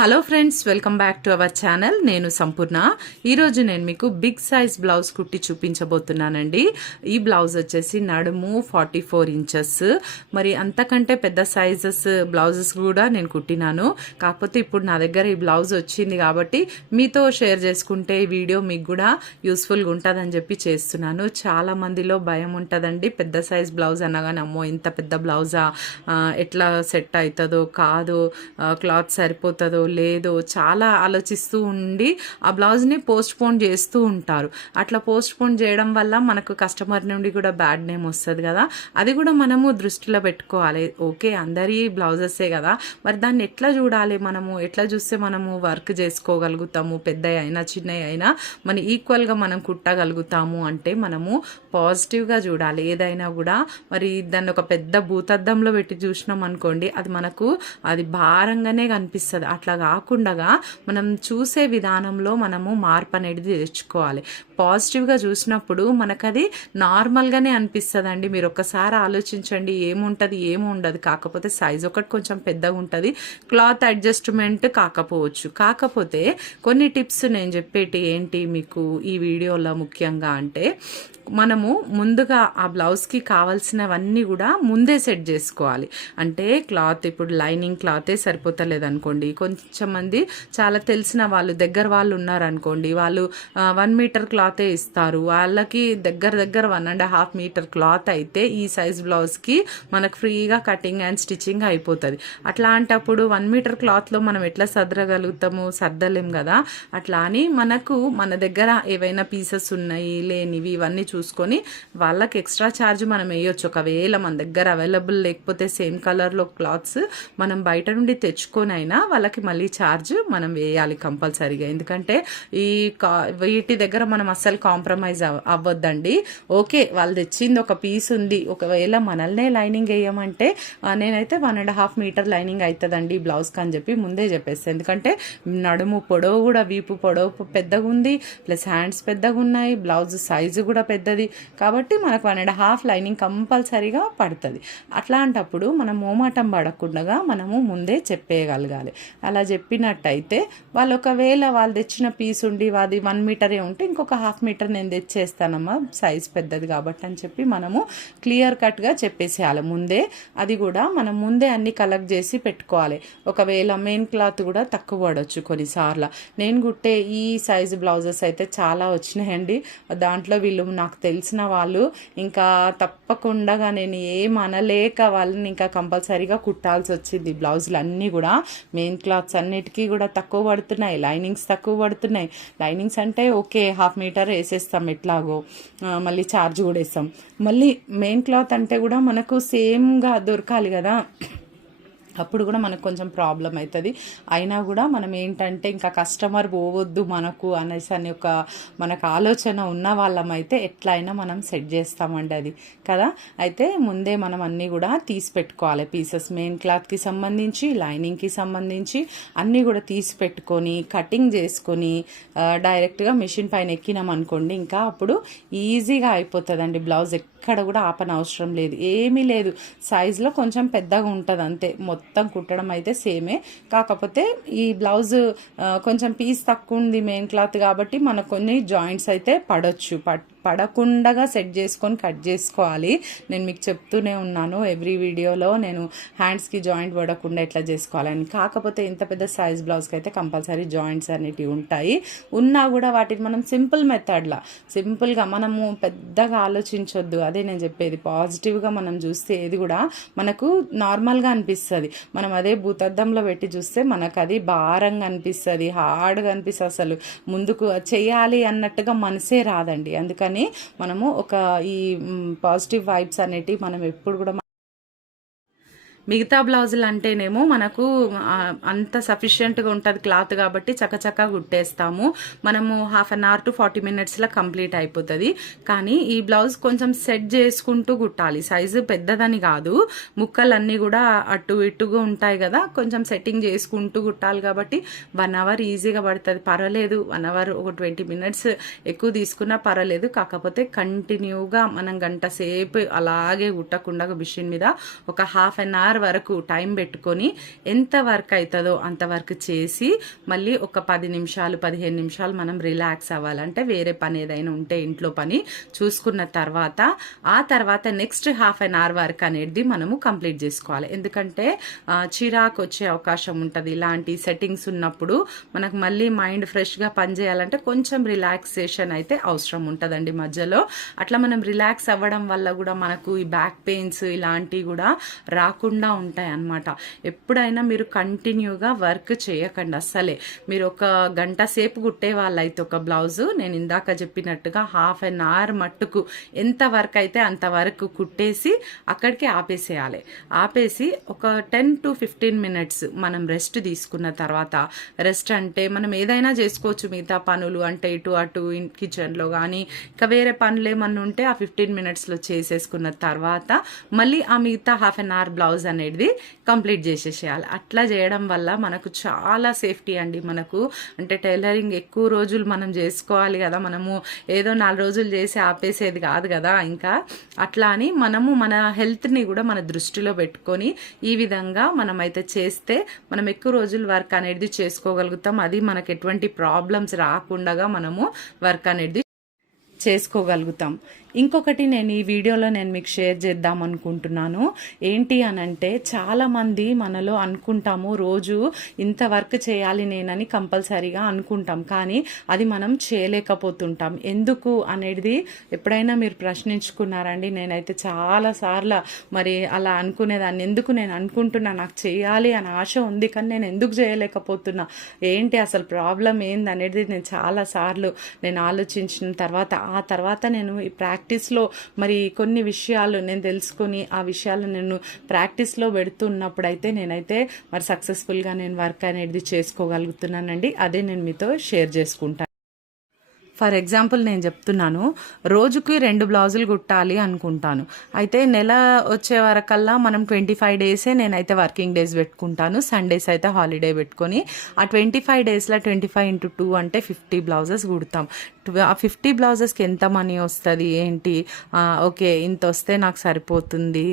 Hello friends, welcome back to our channel. నేను సంపూర్ణ. ఈరోజు నేను మీకు బిగ్ సైజ్ బ్లౌజ్ కుట్టి చూపించబోతున్నానండి. ఈ బ్లౌజ్ వచ్చేసి నడుము 44 ఇంచెస్. మరి అంతకంటే పెద్ద సైజెస్ బ్లౌజెస్ కూడా నేను కుట్టినాను. కాకపోతే ఇప్పుడు నా దగ్గర ఈ బ్లౌజ్ వచ్చింది కాబట్టి మీతో షేర్ చేసుకుంటే ఈ వీడియో మీకు కూడా యూస్ఫుల్గా ఉంటుందని చెప్పి చేస్తున్నాను. చాలా మందిలో భయం ఉంటుందండి, పెద్ద సైజ్ బ్లౌజ్ అనగానే అమ్మో ఇంత పెద్ద బ్లౌజా, ఎట్లా సెట్ అవుతుందో కాదో, క్లాత్ సరిపోతుందో లేదో చాలా ఆలోచిస్తూ ఉండి ఆ బ్లౌజ్ని పోస్ట్ పోన్ చేస్తూ ఉంటారు. అట్లా పోస్ట్ పోన్ చేయడం వల్ల మనకు కస్టమర్ నుండి కూడా బ్యాడ్ నేమ్ వస్తుంది కదా. అది కూడా మనము దృష్టిలో పెట్టుకోవాలి. ఓకే, అందరి బ్లౌజెసే కదా, మరి దాన్ని ఎట్లా చూడాలి, మనము ఎట్లా చూస్తే మనము వర్క్ చేసుకోగలుగుతాము, పెద్ద అయినా చిన్న అయినా మన ఈక్వల్గా మనం కుట్టగలుగుతాము అంటే మనము పాజిటివ్గా చూడాలి. ఏదైనా కూడా మరి దాన్ని ఒక పెద్ద భూతద్దంలో పెట్టి చూసినాం అనుకోండి, అది భారంగానే కనిపిస్తుంది. అట్లా కాకుండా మనం చూసే విధానంలో మనము మార్పు అనేది తెచ్చుకోవాలి. పాజిటివ్గా చూసినప్పుడు మనకు అది నార్మల్గానే అనిపిస్తుంది అండి. మీరు ఒక్కసారి ఆలోచించండి, ఏముంటుంది ఏమి ఉండదు. కాకపోతే సైజ్ ఒకటి కొంచెం పెద్దగా ఉంటుంది, క్లాత్ అడ్జస్ట్మెంట్ కాకపోతే కొన్ని టిప్స్ నేను చెప్పేటి ఏంటి మీకు ఈ వీడియోలో ముఖ్యంగా అంటే, మనము ముందుగా ఆ బ్లౌజ్కి కావాల్సినవన్నీ కూడా ముందే సెట్ చేసుకోవాలి. అంటే క్లాత్ ఇప్పుడు లైనింగ్ క్లాతే సరిపోతలేదు అనుకోండి, కొంచెం మంది చాలా తెలిసిన వాళ్ళు దగ్గర వాళ్ళు ఉన్నారనుకోండి, వాళ్ళు 1 మీటర్ క్లాతే ఇస్తారు. వాళ్ళకి దగ్గర 1.5 మీటర్ క్లాత్ అయితే ఈ సైజ్ బ్లౌజ్కి మనకు ఫ్రీగా కటింగ్ అండ్ స్టిచ్చింగ్ అయిపోతుంది. అట్లాంటప్పుడు 1 మీటర్ క్లాత్లో మనం ఎట్లా సర్దగలుగుతాము, సర్దలేం కదా. అట్లా అని మన దగ్గర ఏవైనా పీసెస్ ఉన్నాయి లేనివి ఇవన్నీ చూసుకొని వాళ్ళకి ఎక్స్ట్రా ఛార్జ్ మనం వేయొచ్చు. ఒకవేళ మన దగ్గర అవైలబుల్ లేకపోతే సేమ్ కలర్లో క్లాత్స్ మనం బయట నుండి తెచ్చుకొని అయినా వాళ్ళకి మళ్ళీ ఛార్జ్ మనం వేయాలి కంపల్సరీగా. ఎందుకంటే వీటి దగ్గర మనం అస్సలు కాంప్రమైజ్ అవ్వద్దండి. ఓకే, వాళ్ళు తెచ్చింది ఒక పీస్ ఉంది, ఒకవేళ మనల్నే లైనింగ్ వేయమంటే నేనైతే 1.5 మీటర్ లైనింగ్ అవుతుందండి ఈ బ్లౌజ్కి అని చెప్పి ముందే చెప్పేస్తాను. ఎందుకంటే నడుము పొడవు కూడా, వీపు పొడవు పెద్దగా ఉంది, ప్లస్ హ్యాండ్స్ పెద్దగా ఉన్నాయి, బ్లౌజ్ సైజు కూడా పెద్దది కాబట్టి మనకు 1.5 లైనింగ్ కంపల్సరీగా పడుతుంది. అట్లాంటప్పుడు మనం మోమాటం పడకుండా మనము ముందే చెప్పేయగలగాలి. అలా చెప్పినట్టయితే వాళ్ళు ఒకవేళ వాళ్ళు తెచ్చిన పీస్ ఉండి అది 1 మీటరే ఉంటే ఇంకొక 1/2 మీటర్ నేను తెచ్చేస్తానమ్మా సైజ్ పెద్దది కాబట్టి అని చెప్పి మనము క్లియర్ కట్గా చెప్పేసేయాలి ముందే. అది కూడా మనం ముందే అన్ని కలెక్ట్ చేసి పెట్టుకోవాలి. ఒకవేళ మెయిన్ క్లాత్ కూడా తక్కువ పడవచ్చు కొన్నిసార్లు. నేను కుట్టే ఈ సైజు బ్లౌజెస్ అయితే చాలా వచ్చినాయండి. దాంట్లో వీళ్ళు నాకు తెలిసిన వాళ్ళు ఇంకా తప్పకుండా నేను ఏమనలేక వాళ్ళని ఇంకా కంపల్సరీగా కుట్టాల్సి వచ్చింది. బ్లౌజులు అన్నీ కూడా మెయిన్ క్లాత్స్ అన్నిటికీ కూడా తక్కువ పడుతున్నాయి, లైనింగ్స్ తక్కువ పడుతున్నాయి. లైనింగ్స్ అంటే ఓకే 1/2 మీటర్ వేసేస్తాం ఎట్లాగో, మళ్ళీ ఛార్జ్ కూడా వేస్తాం. మళ్ళీ మెయిన్ క్లాత్ అంటే కూడా మనకు సేమ్గా దొరకాలి కదా, అప్పుడు కూడా మనకు కొంచెం ప్రాబ్లం అవుతుంది. అయినా కూడా మనం ఏంటంటే ఇంకా కస్టమర్ పోవద్దు మనకు అనేసి మనకు ఆలోచన ఉన్న వాళ్ళమైతే ఎట్లయినా మనం సెట్ చేస్తామండి అది కదా. అయితే ముందే మనం అన్నీ కూడా తీసి పెట్టుకోవాలి. పీసెస్ మెయిన్ క్లాత్కి సంబంధించి, లైనింగ్కి సంబంధించి అన్నీ కూడా తీసి పెట్టుకొని కటింగ్ చేసుకొని డైరెక్ట్గా మిషన్ పైన ఎక్కినాం అనుకోండి, ఇంకా అప్పుడు ఈజీగా అయిపోతుందండి. బ్లౌజ్ ఎక్కడ కూడా ఆపనవసరం లేదు, ఏమీ లేదు. సైజులో కొంచెం పెద్దగా ఉంటుంది అంతే, మొత్తం కుట్టడం అయితే సేమే. కాకపోతే ఈ బ్లౌజ్ కొంచెం పీస్ తక్కువ ఉంది మెయిన్ క్లాత్ కాబట్టి మనకు కొన్ని జాయింట్స్ అయితే పడకుండా సెట్ చేసుకొని కట్ చేసుకోవాలి. నేను మీకు చెప్తూనే ఉన్నాను ఎవ్రీ వీడియోలో, నేను హ్యాండ్స్కి జాయింట్ పడకుండా ఎట్లా చేసుకోవాలని. కాకపోతే ఇంత పెద్ద సైజ్ బ్లౌజ్కి అయితే కంపల్సరీ జాయింట్స్ అనేటివి ఉంటాయి. ఉన్నా కూడా వాటిని మనం సింపుల్గా మనము పెద్దగా ఆలోచించొద్దు. అదే నేను చెప్పేది, పాజిటివ్గా మనం చూస్తే ఏది కూడా మనకు నార్మల్గా అనిపిస్తుంది. మనం అదే భూతద్దంలో పెట్టి చూస్తే మనకు అది భారంగా అనిపిస్తుంది, హార్డ్గా అనిపిస్తుంది, అసలు ముందుకు చేయాలి అన్నట్టుగా మనసే రాదండి. అందుకని మనము ఈ పాజిటివ్ వైబ్స్ అనేటివి మనం ఎప్పుడు కూడా మిగతా బ్లౌజులు అంటేనేమో మనకు అంత సఫిషియెంట్గా ఉంటుంది క్లాత్ కాబట్టి చకచకా కుట్టేస్తాము. మనము 1/2 అవర్ టు 40 మినిట్స్లో కంప్లీట్ అయిపోతుంది. కానీ ఈ బ్లౌజ్ కొంచెం సెట్ చేసుకుంటూ కుట్టాలి. సైజు పెద్దదని కాదు, ముక్కలన్నీ కూడా అటు ఇటుగా ఉంటాయి కదా, కొంచెం సెట్టింగ్ చేసుకుంటూ కుట్టాలి కాబట్టి 1 అవర్ ఈజీగా పడుతుంది. పర్వాలేదు, 1 అవర్ ఒక 20 మినిట్స్ ఎక్కువ తీసుకున్నా పర్వాలేదు. కాకపోతే కంటిన్యూగా మనం గంట సేపు అలాగే కుట్టకుండా మిషన్ మీద ఒక 1/2 అవర్ అవర్ వరకు టైం పెట్టుకొని ఎంత వర్క్ అవుతుందో అంత వర్క్ చేసి మళ్ళీ ఒక 10 నిమిషాలు 15 నిమిషాలు మనం రిలాక్స్ అవ్వాలంటే వేరే పని ఏదైనా ఉంటే ఇంట్లో పని చూసుకున్న తర్వాత ఆ తర్వాత next half an hour work అనేది మనము కంప్లీట్ చేసుకోవాలి. ఎందుకంటే చిరాకు వచ్చే అవకాశం ఉంటుంది. ఇలాంటి సెట్టింగ్స్ ఉన్నప్పుడు మనకు మళ్ళీ మైండ్ ఫ్రెష్గా పనిచేయాలంటే కొంచెం రిలాక్సేషన్ అయితే అవసరం ఉంటుందండి మధ్యలో. అట్లా మనం రిలాక్స్ అవ్వడం వల్ల కూడా మనకు ఈ బ్యాక్ పెయిన్స్ ఇలాంటివి కూడా రాకుండా ఉంటాయి అన్నమాట. ఎప్పుడైనా మీరు కంటిన్యూగా వర్క్ చేయకండి అస్సలే. మీరు ఒక గంట సేపు కుట్టే వాళ్ళైతే ఒక బ్లౌజు నేను ఇందాక చెప్పినట్టుగా హాఫ్ అన్ అవర్ మట్టుకు ఎంత వర్క్ అయితే అంత వరకు కుట్టేసి అక్కడికి ఆపేసేయాలి. ఆపేసి ఒక 10 to 15 మినిట్స్ మనం రెస్ట్ తీసుకున్న తర్వాత, రెస్ట్ అంటే మనం ఏదైనా చేసుకోవచ్చు, మిగతా పనులు అంటే ఇటు అటు కిచెన్లో కానీ ఇంకా వేరే పనులు ఏమన్నా ఉంటే ఆ 15 మినిట్స్లో చేసేసుకున్న తర్వాత మళ్ళీ ఆ మిగతా హాఫ్ అన్ అవర్ బ్లౌజ్ అనేది కంప్లీట్ చేసేసేయాలి. అట్లా చేయడం వల్ల మనకు చాలా సేఫ్టీ అండి. మనకు అంటే టైలరింగ్ ఎక్కువ రోజులు మనం చేసుకోవాలి కదా, మనము ఏదో 4 రోజులు చేసి ఆపేసేది కాదు కదా. ఇంకా అట్లా అని మనము మన హెల్త్ని కూడా మన దృష్టిలో పెట్టుకొని ఈ విధంగా మనమైతే చేస్తే మనం ఎక్కువ రోజులు వర్క్ అనేది చేసుకోగలుగుతాం. అది మనకు ఎటువంటి ప్రాబ్లమ్స్ రాకుండా మనము వర్క్ అనేది చేసుకోగలుగుతాం. ఇంకొకటి నేను ఈ వీడియోలో నేను మీకు షేర్ చేద్దాం అనుకుంటున్నాను. ఏంటి అనంటే చాలామంది మనలో అనుకుంటాము రోజు ఇంత వర్క్ చేయాలి నేనని కంపల్సరీగా అనుకుంటాం, కానీ అది మనం చేయలేకపోతుంటాం. ఎందుకు అనేది ఎప్పుడైనా మీరు ప్రశ్నించుకున్నారండి? నేనైతే చాలాసార్లు మరి అలా అనుకునేదాన్ని. ఎందుకు నేను అనుకుంటున్నా, నాకు చేయాలి అని ఆశ ఉంది, కానీ నేను ఎందుకు చేయలేకపోతున్నా, ఏంటి అసలు ప్రాబ్లం ఏంది అనేది నేను చాలాసార్లు ఆలోచించిన తర్వాత ఆ తర్వాత నేను ఈ ప్రాక్టీస్లో మరి కొన్ని విషయాలు నేను తెలుసుకొని ఆ విషయాలు నేను ప్రాక్టీస్లో పెడుతున్నప్పుడైతే నేనైతే మరి సక్సెస్ఫుల్గా నేను వర్క్ అనేది చేసుకోగలుగుతున్నానండి. అదే నేను మీతో షేర్ చేసుకుంటాను. ఫర్ ఎగ్జాంపుల్ నేను చెప్తున్నాను, రోజుకి 2 బ్లౌజులు కుట్టాలి అనుకుంటాను. అయితే నెల వచ్చే వరకల్లా మనం 25 డేసే నేనైతే వర్కింగ్ డేస్ పెట్టుకుంటాను. సండేస్ అయితే హాలిడే పెట్టుకొని ఆ 25 డేస్లో 25 into 2 అంటే 50 బ్లౌజెస్ కుడతాం. ఆ 50 బ్లౌజెస్కి ఎంత మనీ వస్తుంది ఏంటి, ఓకే ఇంత వస్తే నాకు సరిపోతుంది,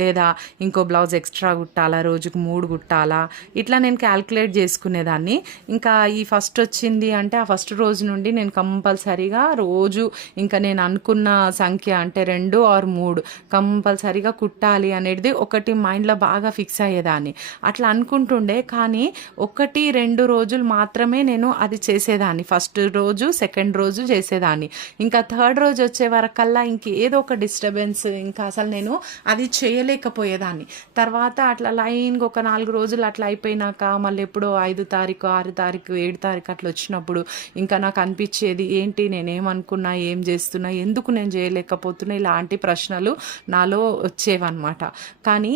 లేదా ఇంకో బ్లౌజ్ ఎక్స్ట్రా కుట్టాలా, రోజుకు 3 కుట్టాలా, ఇట్లా నేను క్యాల్కులేట్ చేసుకునేదాన్ని. ఇంకా ఈ ఫస్ట్ వచ్చింది అంటే ఆ ఫస్ట్ రోజు నుండి నేను కంపల్సరీగా రోజు ఇంకా నేను అనుకున్న సంఖ్య అంటే 2 or 3 కంపల్సరీగా కుట్టాలి అనేది ఒకటి మైండ్లో బాగా ఫిక్స్ అయ్యేదాన్ని. అట్లా అనుకుంటుండే, కానీ 1-2 రోజులు మాత్రమే నేను అది చేసేదాన్ని. ఫస్ట్ రోజు సెకండ్ రోజు చేసేదాన్ని. ఇంకా థర్డ్ రోజు వచ్చే వరకల్లా ఇంకేదో ఒక డిస్టర్బెన్స్, ఇంకా అసలు నేను అది చేయలేకపోయేదాన్ని. తర్వాత అట్లా లైన్గా ఒక 4 రోజులు అట్లా అయిపోయినాక మళ్ళీ ఎప్పుడో 5 తారీఖు 6 తారీఖు 7 తారీఖు అట్లా వచ్చినప్పుడు ఇంకా నాకు అనిపించేది, ఏంటి నేనేమనుకున్నా, ఏం చేస్తున్నా, ఎందుకు నేను చేయలేకపోతున్నా, ఇలాంటి ప్రశ్నలు నాలో వచ్చేవన్నమాట. కానీ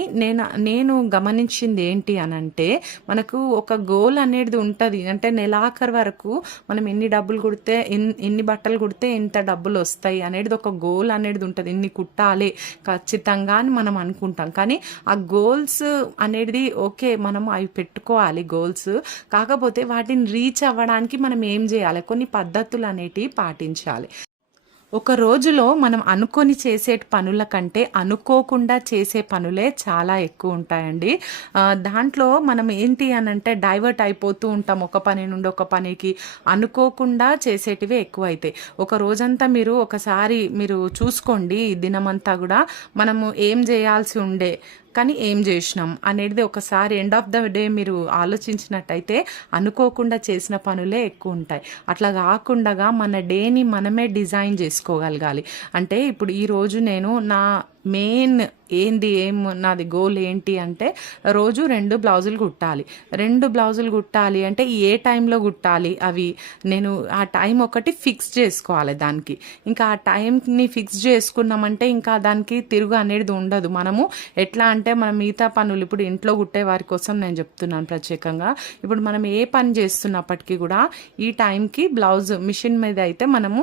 నేను గమనించింది ఏంటి అనంటే, మనకు ఒక గోల్ అనేది ఉంటుంది. అంటే నెలాఖరు వరకు మనం ఎన్ని డబ్బులు కుడితే ఎన్ని బట్టలు కుడితే ఇంత డబ్బులు వస్తాయి అనేది ఒక గోల్ అనేది ఉంటుంది. ఇన్ని కుట్టాలి ఖచ్చితంగా అని మనం అనుకుంటాం. కానీ ఆ గోల్స్ అనేది ఓకే మనము అవి పెట్టుకోవాలి గోల్స్, కాకపోతే వాటిని రీచ్ అవ్వడానికి మనం ఏం చేయాలి, కొన్ని పద్ధతులు అనేటివి పాటించాలి. ఒక రోజులో మనం అనుకొని చేసే పనుల కంటే అనుకోకుండా చేసే పనులే చాలా ఎక్కువ ఉంటాయండి. దాంట్లో మనం ఏంటి అనంటే డైవర్ట్ అయిపోతూ ఉంటాం ఒక పని నుండి ఒక పనికి. అనుకోకుండా చేసేటివే ఎక్కువ అవుతాయి. ఒక రోజంతా ఒకసారి మీరు చూసుకోండి, దినమంతా కూడా మనము ఏం చేయాల్సి ఉండే కానీ ఏం చేసినాం అనేది ఒకసారి ఎండ్ ఆఫ్ ద డే మీరు ఆలోచించినట్టయితే అనుకోకుండా చేసిన పనులే ఎక్కువ ఉంటాయి. అట్లా కాకుండా మన డేని మనమే డిజైన్ చేసుకోగలగాలి. అంటే ఇప్పుడు ఈరోజు నేను నా మెయిన్ నాది గోల్ ఏంటి అంటే రోజు 2 బ్లౌజులు కుట్టాలి. 2 బ్లౌజులు కుట్టాలి అంటే ఏ టైంలో కుట్టాలి అవి నేను ఆ టైం ఒకటి ఫిక్స్ చేసుకోవాలి దానికి. ఇంకా ఆ టైంని ఫిక్స్ చేసుకున్నామంటే ఇంకా దానికి తిరుగు అనేది ఉండదు. మనము ఎట్లా అంటే మనం మిగతా పనులు ఇప్పుడు ఇంట్లో కుట్టే వారి కోసం నేను చెప్తున్నాను ప్రత్యేకంగా. ఇప్పుడు మనం ఏ పని చేస్తున్నప్పటికీ కూడా ఈ టైంకి బ్లౌజ్ మిషన్ మీద అయితే మనము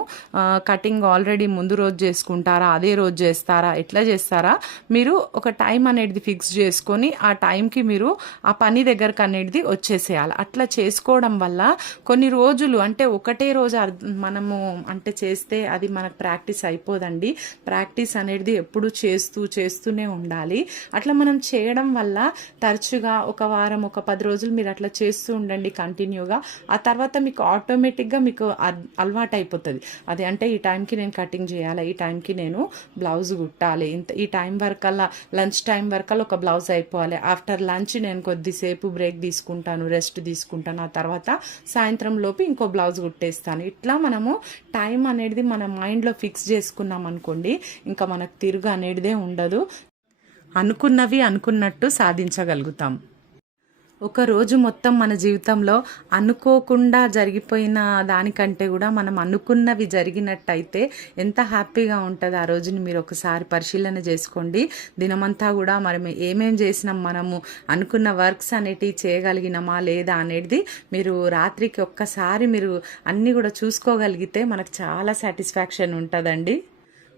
కటింగ్ ఆల్రెడీ ముందు రోజు చేసుకుంటారా, అదే రోజు చేస్తారా, ఎట్లా చేస్తారా, మీరు ఒక టైం అనేది ఫిక్స్ చేసుకొని ఆ టైంకి మీరు ఆ పని దగ్గరకు అనేది వచ్చేసేయాలి. అట్లా చేసుకోవడం వల్ల కొన్ని రోజులు అంటే ఒకటే రోజు మనము అంటే చేస్తే అది మనకు ప్రాక్టీస్ అయిపోదండి. ప్రాక్టీస్ అనేది ఎప్పుడు చేస్తూనే ఉండాలి. అట్లా మనం చేయడం వల్ల తరచుగా ఒక వారం, ఒక 10 రోజులు మీరు అట్లా చేస్తూ ఉండండి కంటిన్యూగా. ఆ తర్వాత మీకు ఆటోమేటిక్గా మీకు అలవాటు అయిపోతుంది. అది అంటే ఈ టైంకి నేను కటింగ్ చేయాలి, ఈ టైంకి నేను బ్లౌజ్ కుట్టాలి, ఈ టైం వరకల్లా లంచ్ టైం వరకల్లా ఒక బ్లౌజ్ అయిపోవాలి. ఆఫ్టర్ లంచ్ నేను కొద్దిసేపు బ్రేక్ తీసుకుంటాను, రెస్ట్ తీసుకుంటాను, ఆ తర్వాత సాయంత్రం లోపు ఇంకో బ్లౌజ్ కుట్టేస్తాను. ఇట్లా మనము టైం అనేది మన మైండ్లో ఫిక్స్ చేసుకున్నాం అనుకోండి, ఇంకా మనకు తిరుగు అనేదే ఉండదు. అనుకున్నవి అనుకున్నట్టు సాధించగలుగుతాం. ఒక రోజు మొత్తం మన జీవితంలో అనుకోకుండా జరిగిపోయిన దానికంటే కూడా మనం అనుకున్నవి జరిగినట్టయితే ఎంత హ్యాపీగా ఉంటుంది. ఆ రోజుని మీరు ఒకసారి పరిశీలన చేసుకోండి. దినమంతా కూడా మరి ఏమేం చేసినాం, మనము అనుకున్న వర్క్స్ అనేటివి చేయగలిగినామా లేదా అనేది మీరు రాత్రికి ఒక్కసారి మీరు అన్నీ కూడా చూసుకోగలిగితే మనకు చాలా సాటిస్ఫాక్షన్ ఉంటుందండి.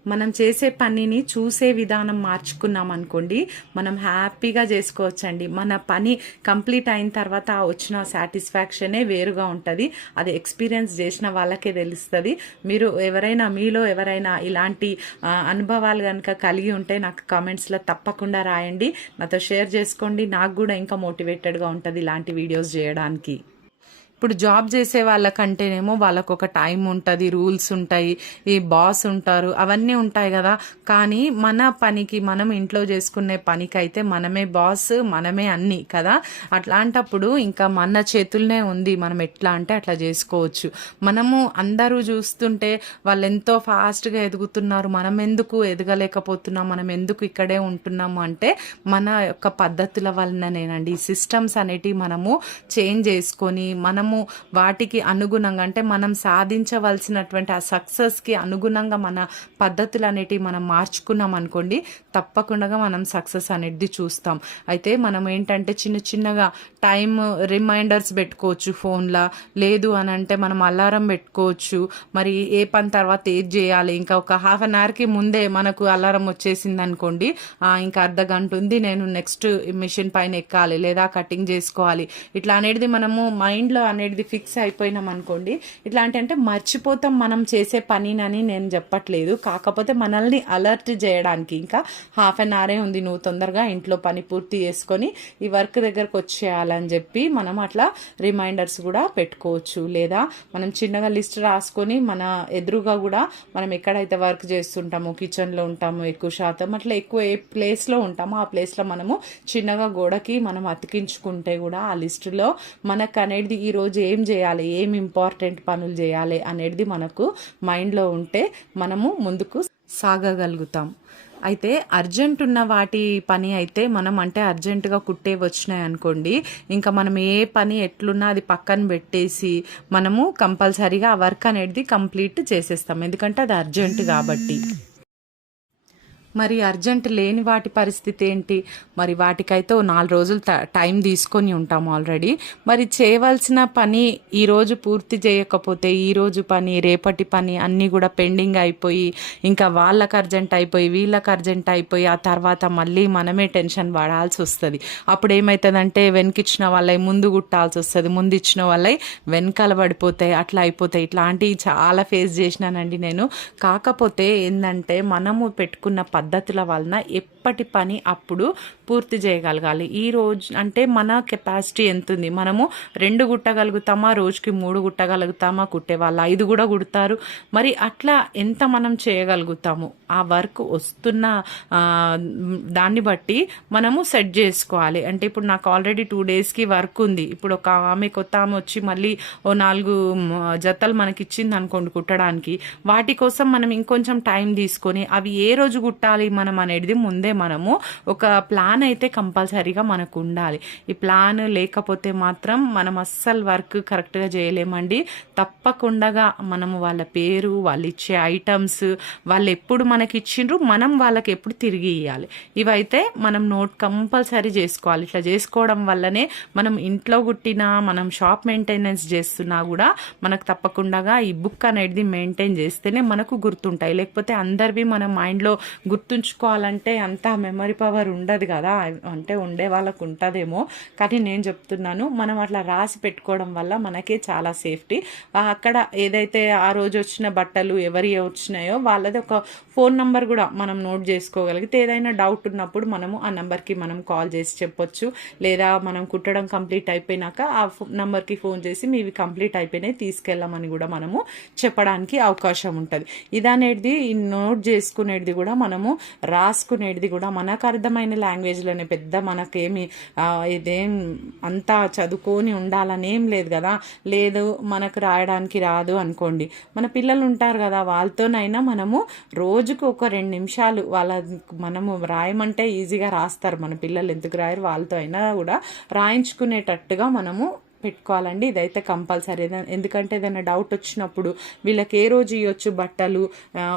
మనం చేసే పనిని చూసే విధానం మార్చుకున్నాం అనుకోండి, మనం హ్యాపీగా చేసుకోవచ్చండి. మన పని కంప్లీట్ అయిన తర్వాత వచ్చిన సాటిస్ఫాక్షనే వేరుగా ఉంటుంది. అది ఎక్స్పీరియన్స్ చేసిన వాళ్ళకే తెలుస్తుంది. మీరు మీలో ఎవరైనా ఇలాంటి అనుభవాలు కనుక కలిగి ఉంటే నాకు కామెంట్స్లో తప్పకుండా రాయండి, నాతో షేర్ చేసుకోండి. నాకు కూడా ఇంకా మోటివేటెడ్గా ఉంటుంది ఇలాంటి వీడియోస్ చేయడానికి. ఇప్పుడు జాబ్ చేసే వాళ్ళకంటేనేమో వాళ్ళకు ఒక టైం ఉంటుంది, రూల్స్ ఉంటాయి, ఈ బాస్ ఉంటారు, అవన్నీ ఉంటాయి కదా. కానీ మన పనికి, మనం ఇంట్లో చేసుకునే పనికైతే మనమే బాస్, మనమే అన్నీ కదా. అట్లాంటప్పుడు ఇంకా మన చేతుల్నే ఉంది, మనం ఎట్లా అంటే అట్లా చేసుకోవచ్చు. మనము అందరూ చూస్తుంటే వాళ్ళు ఎంతో ఫాస్ట్గా ఎదుగుతున్నారు, మనం ఎందుకు ఎదగలేకపోతున్నాం, మనం ఎందుకు ఇక్కడే ఉంటున్నాము అంటే మన యొక్క పద్ధతుల వలననేనండి. ఈ సిస్టమ్స్ అనేటివి మనము చేంజ్ చేసుకొని మనము వాటికి అనుగుణంగా అంటే మనం సాధించవలసినటువంటి ఆ సక్సెస్కి అనుగుణంగా మన పద్ధతులు అనేటివి మనం మార్చుకున్నాం అనుకోండి, తప్పకుండా మనం సక్సెస్ అనేది చూస్తాం. అయితే మనం ఏంటంటే చిన్నగా టైం రిమైండర్స్ పెట్టుకోవచ్చు ఫోన్లో, లేదు అని అంటే మనం అలారం పెట్టుకోవచ్చు. మరి ఏ పని తర్వాత ఏది చేయాలి, ఇంకా ఒక హాఫ్ అన్ అవర్కి ముందే మనకు అలారం వచ్చేసింది అనుకోండి, ఇంకా అర్ధ గంట ఉంది, నేను నెక్స్ట్ మిషన్ పైన ఎక్కాలి లేదా కటింగ్ చేసుకోవాలి, ఇట్లా అనేది మనము మైండ్లో అనేది ఫిక్స్ అయిపోయినాం అనుకోండి. ఇట్లాంటి అంటే మర్చిపోతాం మనం చేసే పనినని నేను చెప్పట్లేదు, కాకపోతే మనల్ని అలర్ట్ చేయడానికి ఇంకా హాఫ్ అన్ అవరే ఉంది, నువ్వు తొందరగా ఇంట్లో పని పూర్తి చేసుకొని ఈ వర్క్ దగ్గరకు వచ్చేయాలని చెప్పి మనం అట్లా రిమైండర్స్ కూడా పెట్టుకోవచ్చు. లేదా మనం చిన్నగా లిస్ట్ రాసుకొని మన ఎదురుగా కూడా మనం ఎక్కడైతే వర్క్ చేస్తుంటామో, కిచెన్లో ఉంటామో ఎక్కువ శాతం, అట్లా ఎక్కువ ఏ ప్లేస్లో ఉంటామో ఆ ప్లేస్లో మనము చిన్నగా గోడకి మనం అతికించుకుంటే కూడా ఆ లిస్టులో మనకు అనేది ఈరోజు ఏం చేయాలి, ఏం ఇంపార్టెంట్ పనులు చేయాలి అనేది మనకు మైండ్లో ఉంటే మనము ముందుకు సాగగలుగుతాం. అయితే అర్జెంట్ ఉన్న వాటి పని అయితే మనం అంటే అర్జెంటుగా కుట్టే వచ్చినాయి అనుకోండి, ఇంకా మనం ఏ పని ఎట్లున్నా అది పక్కన పెట్టేసి మనము కంపల్సరీగా ఆ వర్క్ అనేది కంప్లీట్ చేసేస్తాం, ఎందుకంటే అది అర్జెంట్ కాబట్టి. మరి అర్జెంట్ లేని వాటి పరిస్థితి ఏంటి, మరి వాటికైతే 4 రోజులు టైం తీసుకొని ఉంటాం ఆల్రెడీ. మరి చేయవలసిన పని ఈరోజు పూర్తి చేయకపోతే ఈరోజు పని, రేపటి పని అన్నీ కూడా పెండింగ్ అయిపోయి ఇంకా వాళ్ళకి అర్జెంట్ అయిపోయి వీళ్ళకి అర్జెంట్ అయిపోయి ఆ తర్వాత మళ్ళీ మనమే టెన్షన్ పడాల్సి వస్తుంది. అప్పుడు ఏమవుతుందంటే వెనకిచ్చిన వాళ్ళవి ముందు కుట్టాల్సి వస్తుంది, ముందు ఇచ్చిన వాళ్ళవి వెనకాల పడిపోతాయి, అట్లా అయిపోతాయి. ఇట్లాంటివి చాలా ఫేస్ చేసినానండి నేను. కాకపోతే ఏంటంటే మనము పెట్టుకున్న పద్ధతుల వలన ఎప్పటి పని అప్పుడు పూర్తి చేయగలగాలి. ఈ రోజు అంటే మన కెపాసిటీ ఎంత ఉంది, మనము 2 కుట్టగలుగుతామా, రోజుకి 3 కుట్టగలుగుతామా, కుట్టే వాళ్ళు 5 కూడా కుడతారు. మరి అట్లా ఎంత మనం చేయగలుగుతాము, ఆ వర్క్ వస్తున్న దాన్ని బట్టి మనము సెట్ చేసుకోవాలి. అంటే ఇప్పుడు నాకు ఆల్రెడీ 2 డేస్కి వర్క్ ఉంది, ఇప్పుడు ఒక కొత్త ఆమె వచ్చి మళ్ళీ 4 జతలు మనకి ఇచ్చింది అనుకోండి కుట్టడానికి, వాటి కోసం మనం ఇంకొంచెం టైం తీసుకొని అవి ఏ రోజు కుట్టాలి మనం అనేది ముందే మనము ఒక ప్లాన్ అయితే కంపల్సరీగా మనకు ఉండాలి. ఈ ప్లాన్ లేకపోతే మాత్రం మనం అస్సలు వర్క్ కరెక్ట్గా చేయలేమండి. తప్పకుండా మనము వాళ్ళ పేరు, వాళ్ళు ఇచ్చే ఐటమ్స్, వాళ్ళు ఎప్పుడు మనకి ఇచ్చిండ్రు, మనం వాళ్ళకి ఎప్పుడు తిరిగి ఇవ్వాలి, ఇవైతే మనం నోట్ కంపల్సరీ చేసుకోవాలి. ఇట్లా చేసుకోవడం వల్లనే మనం ఇంట్లో కుట్టినా, మనం షాప్ మెయింటెనెన్స్ చేస్తున్నా కూడా మనకు తప్పకుండా ఈ బుక్ అనేది మెయింటైన్ చేస్తేనే మనకు గుర్తుంటాయి. లేకపోతే అందరివి మన మైండ్లో గుర్తుంచుకోవాలంటే అంత మెమరీ పవర్ ఉండదు కదా, అంటే ఉండే వాళ్ళకు ఉంటుందేమో, కానీ నేను చెప్తున్నాను మనం అట్లా రాసి పెట్టుకోవడం వల్ల మనకే చాలా సేఫ్టీ. అక్కడ ఏదైతే ఆ రోజు వచ్చిన బట్టలు ఎవరి వచ్చినాయో వాళ్ళది ఒక ఫోన్ నంబర్ కూడా మనం నోట్ చేసుకోగలిగితే ఏదైనా డౌట్ ఉన్నప్పుడు మనము ఆ నెంబర్కి మనం కాల్ చేసి చెప్పొచ్చు, లేదా మనం కుట్టడం కంప్లీట్ అయిపోయినాక ఆ నెంబర్కి ఫోన్ చేసి మీవి కంప్లీట్ అయిపోయినాయి తీసుకెళ్ళమని కూడా మనము చెప్పడానికి అవకాశం ఉంటుంది. ఇదనేది నోట్ చేసుకునేది కూడా మనము రాసుకునేది కూడా మనకు అర్థమైన లాంగ్వేజ్లోనే, పెద్ద మనకేమి ఇదేం అంతా చదువుకొని ఉండాలని ఏం లేదు కదా. లేదు మనకు రాయడానికి రాదు అనుకోండి, మన పిల్లలు ఉంటారు కదా, వాళ్ళతోనైనా మనము రోజుకు ఒక 2 నిమిషాలు మనము రాయమంటే ఈజీగా రాస్తారు మన పిల్లలు, ఎందుకు రాయరు, వాళ్ళతో అయినా కూడా రాయించుకునేటట్టుగా మనము పెట్టుకోవాలండి. ఇదైతే కంపల్సరీ. ఎందుకంటే ఏదైనా డౌట్ వచ్చినప్పుడు వీళ్ళకి ఏ రోజు ఇవ్వచ్చు బట్టలు,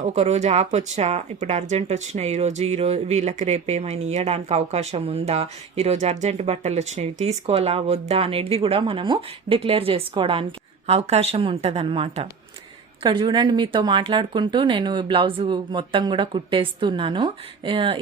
ఒక రోజు ఆపొచ్చా, ఇప్పుడు అర్జెంట్ వచ్చినాయి ఈరోజు వీళ్ళకి రేపు ఏమైనా ఇవ్వడానికి అవకాశం ఉందా, ఈరోజు అర్జెంట్ బట్టలు వచ్చినవి తీసుకోవాలా వద్దా అనేది కూడా మనము డిక్లేర్ చేసుకోవడానికి అవకాశం ఉంటుంది. ఇక్కడ చూడండి, మీతో మాట్లాడుకుంటూ నేను బ్లౌజ్ మొత్తం కూడా కుట్టేస్తున్నాను.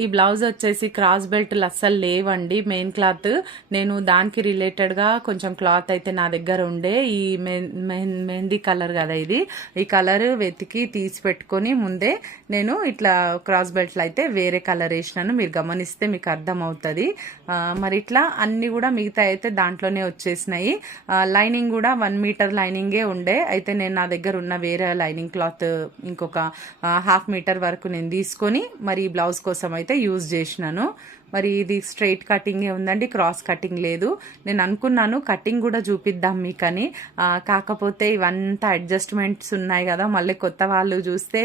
ఈ బ్లౌజ్ వచ్చేసి క్రాస్ బెల్ట్లు అస్సలు లేవండి. మెయిన్ క్లాత్ నేను దానికి రిలేటెడ్గా కొంచెం క్లాత్ అయితే నా దగ్గర ఉండే, ఈ మెహందీ కలర్ కదా ఇది, ఈ కలర్ వెతికి తీసి పెట్టుకొని ముందే నేను ఇట్లా క్రాస్ బెల్ట్లు అయితే వేరే కలర్ వేసినాను. మీరు గమనిస్తే మీకు అర్థం అవుతుంది. మరి ఇట్లా అన్ని కూడా మిగతా అయితే దాంట్లోనే వచ్చేసినాయి. లైనింగ్ కూడా 1 మీటర్ లైనింగే ఉండే, అయితే నేను నా దగ్గర ఉన్న వేరే లైనింగ్ క్లాత్ ఇంకొక 1/2 మీటర్ వరకు నేను తీసుకొని మరి ఈ బ్లౌజ్ కోసం అయితే యూజ్ చేసినాను. మరి ఇది స్ట్రైట్ కటింగే ఉందండి, క్రాస్ కటింగ్ లేదు. నేను అనుకున్నాను కటింగ్ కూడా చూపిద్దాం మీకని, కాకపోతే ఇవంతా అడ్జస్ట్మెంట్స్ ఉన్నాయి కదా, మళ్ళీ కొత్త వాళ్ళు చూస్తే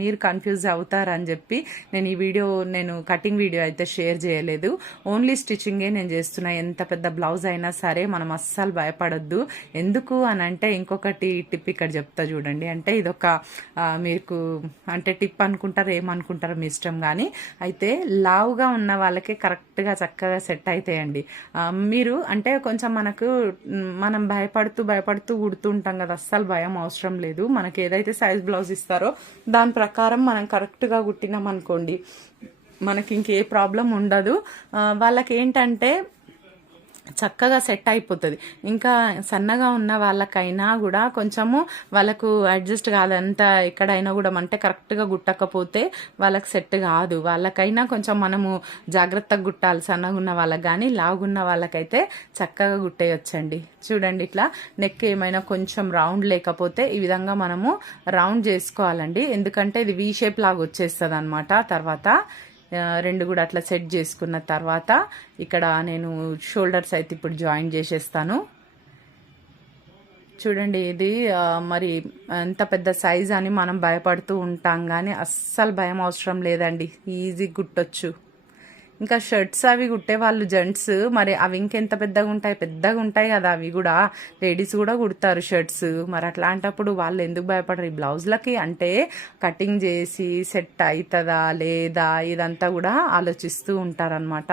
మీరు కన్ఫ్యూజ్ అవుతారని చెప్పి నేను కటింగ్ వీడియో అయితే షేర్ చేయలేదు. ఓన్లీ స్టిచ్చింగే నేను చేస్తున్నా. ఎంత పెద్ద బ్లౌజ్ అయినా సరే మనం అస్సలు భయపడొద్దు. ఎందుకు అని అంటే ఇంకొకటి టిప్ ఇక్కడ చెప్తా చూడండి. అంటే ఇదొక మీకు అంటే టిప్ అనుకుంటారు ఏమనుకుంటారో మీ ఇష్టం, కానీ అయితే లావుగా ఉన్న వాళ్ళకి కరెక్ట్గా చక్కగా సెట్ అవుతాయండి. మీరు అంటే కొంచెం మనం భయపడుతూ కుడుతుంటాం కదా, అస్సలు భయం అవసరం లేదు. మనకి ఏదైతే సైజ్ బ్లౌజ్ ఇస్తారో దాని ప్రకారం మనం కరెక్ట్గా కుట్టినాం అనుకోండి, మనకి ఇంకే ప్రాబ్లం ఉండదు. వాళ్ళకి ఏంటంటే చక్కగా సెట్ అయిపోతుంది. ఇంకా సన్నగా ఉన్న వాళ్ళకైనా కూడా కొంచెము వాళ్ళకు అడ్జస్ట్ కాదంతా ఎక్కడైనా కూడా అంటే కరెక్ట్గా గుట్టకపోతే వాళ్ళకి సెట్ కాదు. వాళ్ళకైనా కొంచెం మనము జాగ్రత్తగా గుట్టాలి, సన్నగా ఉన్న వాళ్ళకి. కానీ లావుగున్న వాళ్ళకైతే చక్కగా గుట్టేయొచ్చండి. చూడండి, ఇట్లా నెక్ ఏమైనా కొంచెం రౌండ్ లేకపోతే ఈ విధంగా మనము రౌండ్ చేసుకోవాలండి. ఎందుకంటే ఇది వీ షేప్ లాగా వచ్చేస్తుంది అనమాట. తర్వాత 2 కూడా అట్లా సెట్ చేసుకున్న తర్వాత ఇక్కడ నేను షోల్డర్స్ అయితే ఇప్పుడు జాయిన్ చేసేస్తాను. చూడండి, ఇది మరి ఎంత పెద్ద సైజ్ అని మనం భయపడుతూ ఉంటాం, కానీ అస్సలు భయం అవసరం లేదండి, ఈజీ కుట్టొచ్చు. ఇంకా షర్ట్స్ అవి కుట్టే వాళ్ళు జెంట్స్, మరి అవి ఇంకెంత పెద్దగా ఉంటాయి కదా, అవి కూడా లేడీస్ కూడా కుడతారు షర్ట్స్. మరి అట్లాంటప్పుడు వాళ్ళు ఎందుకు భయపడరు ఈ బ్లౌజ్లకి? అంటే కటింగ్ చేసి సెట్ అవుతుందా లేదా ఇదంతా కూడా ఆలోచిస్తూ ఉంటారనమాట.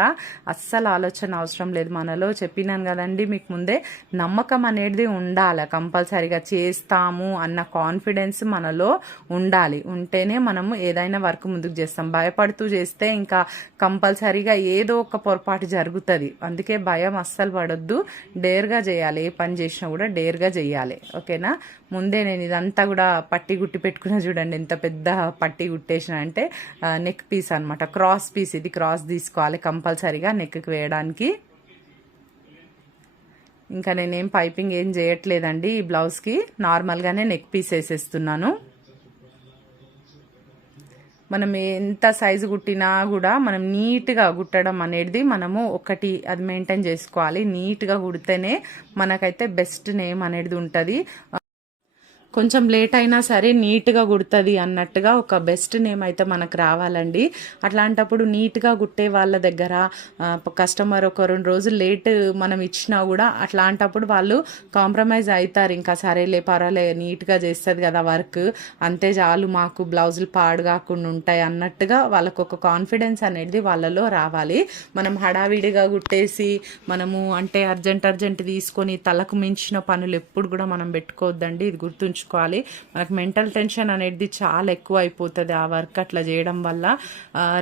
అస్సలు ఆలోచన అవసరం లేదు. మనలో చెప్పినాను కదండి మీకు ముందే, నమ్మకం అనేది ఉండాలి. కంపల్సరీగా చేస్తాము అన్న కాన్ఫిడెన్స్ మనలో ఉండాలి. ఉంటేనే మనము ఏదైనా వర్క్ ముందుకు చేస్తాం. భయపడుతూ చేస్తే ఇంకా కంపల్సరీ ఏదో ఒక పొరపాటు జరుగుతుంది. అందుకే భయం అస్సలు పడొద్దు, డేర్గా చేయాలి. ఏ పని చేసినా కూడా డేర్గా చేయాలి, ఓకేనా? ముందే నేను ఇదంతా కూడా పట్టి గుట్టి పెట్టుకున్నా. చూడండి ఎంత పెద్ద పట్టి గుట్టేసిన అంటే నెక్ పీస్ అనమాట, క్రాస్ పీస్. ఇది క్రాస్ తీసుకోవాలి కంపల్సరీగా నెక్కి వేయడానికి. ఇంకా నేనేం పైపింగ్ ఏం చేయట్లేదండి ఈ బ్లౌజ్కి, నార్మల్గానే నెక్ పీస్ వేసేస్తున్నాను. మనం ఎంత సైజు కుట్టినా కూడా మనం నీట్గా కుట్టడం అనేది మనము అది మెయింటైన్ చేసుకోవాలి. నీట్గా కుడితేనే మనకైతే బెస్ట్ నేమ్ అనేది ఉంటుంది. కొంచెం లేట్ అయినా సరే నీట్గా కుడుతుంది అన్నట్టుగా ఒక బెస్ట్ నేమ్ అయితే మనకు రావాలండి. అట్లాంటప్పుడు నీట్గా కుట్టే వాళ్ళ దగ్గర కస్టమర్ ఒక 2 రోజులు లేట్ మనం ఇచ్చినా కూడా అట్లాంటప్పుడు వాళ్ళు కాంప్రమైజ్ అవుతారు. ఇంకా సరేలే పర్వాలే నీట్గా చేస్తుంది కదా వర్క్, అంతే చాలు, మాకు బ్లౌజులు పాడు కాకుండా ఉంటాయి అన్నట్టుగా వాళ్ళకు ఒక కాన్ఫిడెన్స్ అనేది వాళ్ళలో రావాలి. మనం హడావిడిగా కుట్టేసి మనము అంటే అర్జెంట్ తీసుకొని తలకు మించిన పనులు ఎప్పుడు కూడా మనం పెట్టుకోవద్దండి. ఇది గుర్తుంచుకో. నేర్చుకోవాలి. మనకు మెంటల్ టెన్షన్ అనేది చాలా ఎక్కువ అయిపోతుంది ఆ వర్క్ అట్లా చేయడం వల్ల.